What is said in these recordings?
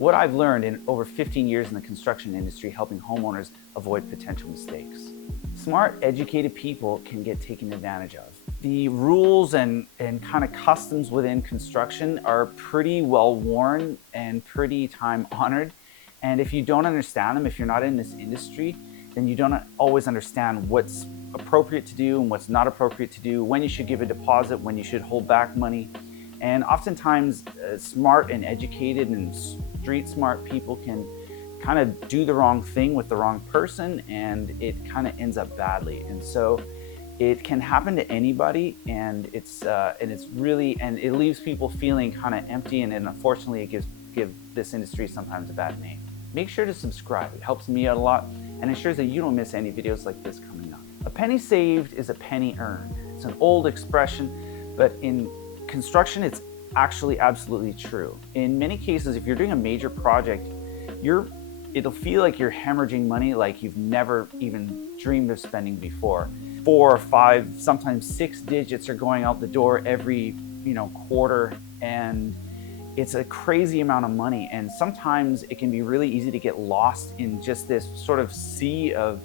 What I've learned in over 15 years in the construction industry helping homeowners avoid potential mistakes. Smart, educated people can get taken advantage of. The rules and kind of customs within construction are pretty well worn and pretty time honored. And if you don't understand them, if you're not in this industry, then you don't always understand what's appropriate to do and what's not appropriate to do, when you should give a deposit, when you should hold back money. And oftentimes smart and educated and street smart people can kind of do the wrong thing with the wrong person, and it kind of ends up badly. And so it can happen to anybody, and it leaves people feeling kind of empty, and unfortunately it gives this industry sometimes a bad name. Make sure to subscribe. It helps me out a lot and ensures that you don't miss any videos like this coming up. A penny saved is a penny earned. It's an old expression, but in construction it's actually absolutely true. In many cases, if you're doing a major project, it'll feel like you're hemorrhaging money like you've never even dreamed of spending before. 4 or 5, sometimes 6 digits are going out the door every quarter, and it's a crazy amount of money. And sometimes it can be really easy to get lost in just this sort of sea of,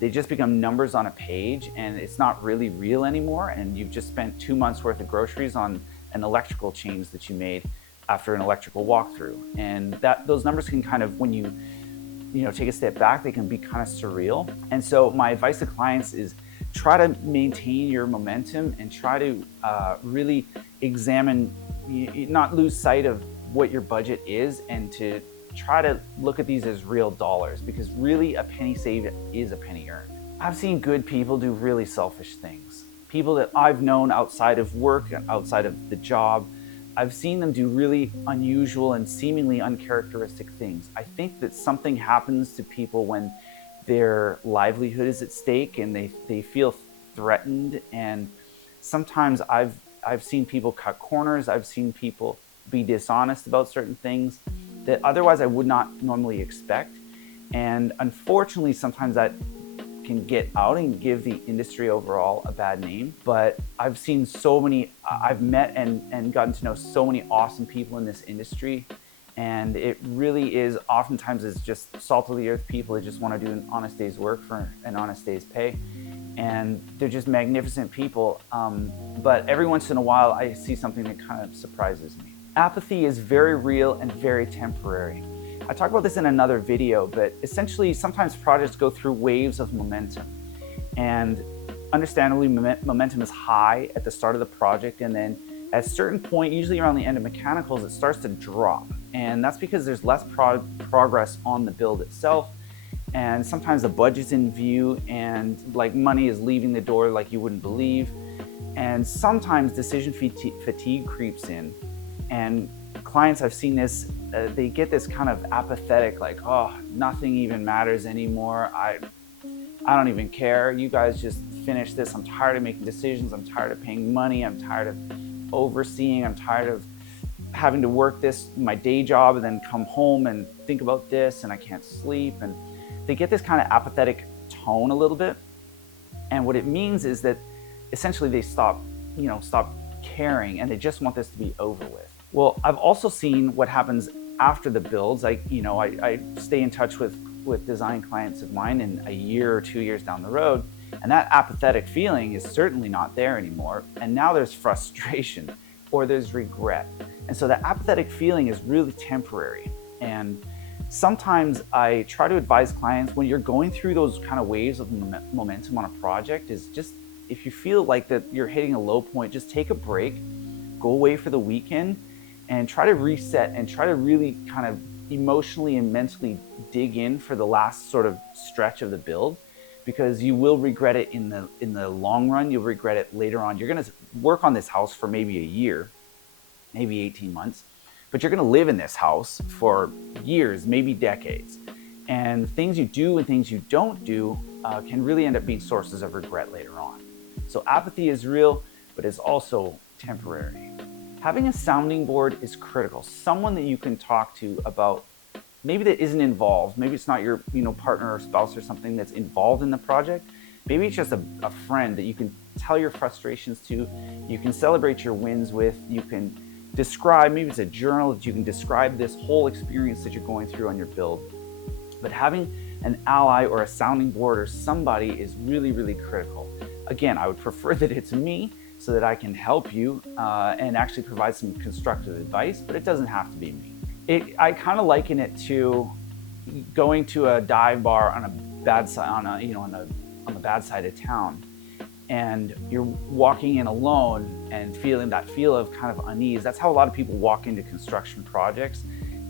they just become numbers on a page, and it's not really real anymore. And you've just spent 2 months worth of groceries on an electrical change that you made after an electrical walkthrough. And those numbers can kind of, when you take a step back, they can be kind of surreal. And so my advice to clients is try to maintain your momentum and try to really examine, not lose sight of what your budget is, and to try to look at these as real dollars, because really a penny saved is a penny earned. I've seen good people do really selfish things. People that I've known outside of work and outside of the job, I've seen them do really unusual and seemingly uncharacteristic things. I think that something happens to people when their livelihood is at stake and they feel threatened. And sometimes I've seen people cut corners. I've seen people be dishonest about certain things that otherwise I would not normally expect. And unfortunately, sometimes that can get out and give the industry overall a bad name. But I've seen I've met and gotten to know so many awesome people in this industry. And it really is oftentimes is just salt of the earth people that just want to do an honest day's work for an honest day's pay. And they're just magnificent people. But every once in a while, I see something that kind of surprises me. Apathy is very real and very temporary. I talk about this in another video, but essentially sometimes projects go through waves of momentum. And understandably, momentum is high at the start of the project, and then at a certain point, usually around the end of mechanicals, it starts to drop. And that's because there's less progress on the build itself. And sometimes the budget's in view, and money is leaving the door like you wouldn't believe. And sometimes decision fatigue creeps in. And clients, I've seen this, they get this kind of apathetic, like, oh, nothing even matters anymore. I don't even care. You guys just finish this. I'm tired of making decisions. I'm tired of paying money. I'm tired of overseeing. I'm tired of having to work my day job and then come home and think about this, and I can't sleep. And they get this kind of apathetic tone a little bit. And what it means is that essentially they stop caring, and they just want this to be over with. Well, I've also seen what happens after the builds. I stay in touch with design clients of mine in a year or 2 years down the road, and that apathetic feeling is certainly not there anymore. And now there's frustration or there's regret. And so that apathetic feeling is really temporary. And sometimes I try to advise clients, when you're going through those kind of waves of momentum on a project, is just, if you feel like that you're hitting a low point, just take a break, go away for the weekend, and try to reset and try to really kind of emotionally and mentally dig in for the last sort of stretch of the build, because you will regret it in the long run. You'll regret it later on. You're going to work on this house for maybe a year, maybe 18 months, but you're going to live in this house for years, maybe decades. And things you do and things you don't do can really end up being sources of regret later on. So apathy is real, but it's also temporary. Having a sounding board is critical. Someone that you can talk to about, maybe that isn't involved. Maybe it's not your partner or spouse or something that's involved in the project. Maybe it's just a friend that you can tell your frustrations to. You can celebrate your wins with. You can describe, maybe it's a journal that you can describe this whole experience that you're going through on your build. But having an ally or a sounding board or somebody is really, really critical. Again, I would prefer that it's me so that I can help you and actually provide some constructive advice, but it doesn't have to be me. I kind of liken it to going to a dive bar on a bad side, on the bad side of town, and you're walking in alone and feeling that feel of kind of unease. That's how a lot of people walk into construction projects,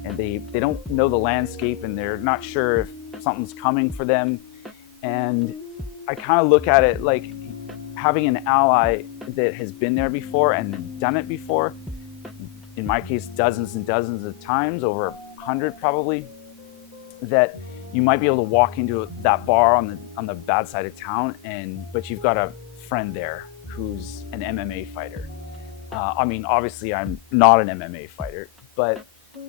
and they don't know the landscape and they're not sure if something's coming for them. And I kind of look at it like having an ally that has been there before and done it before, in my case dozens and dozens of times, over 100 probably, that you might be able to walk into that bar on the bad side of town, but you've got a friend there who's an MMA fighter. I mean, obviously I'm not an MMA fighter, but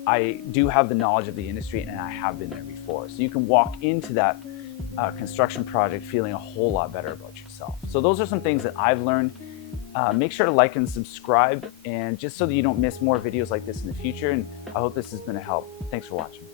I do have the knowledge of the industry and I have been there before. So you can walk into that construction project feeling a whole lot better about yourself. So those are some things that I've learned. Make sure to like and subscribe, and just so that you don't miss more videos like this in the future. And I hope this has been a help. Thanks for watching.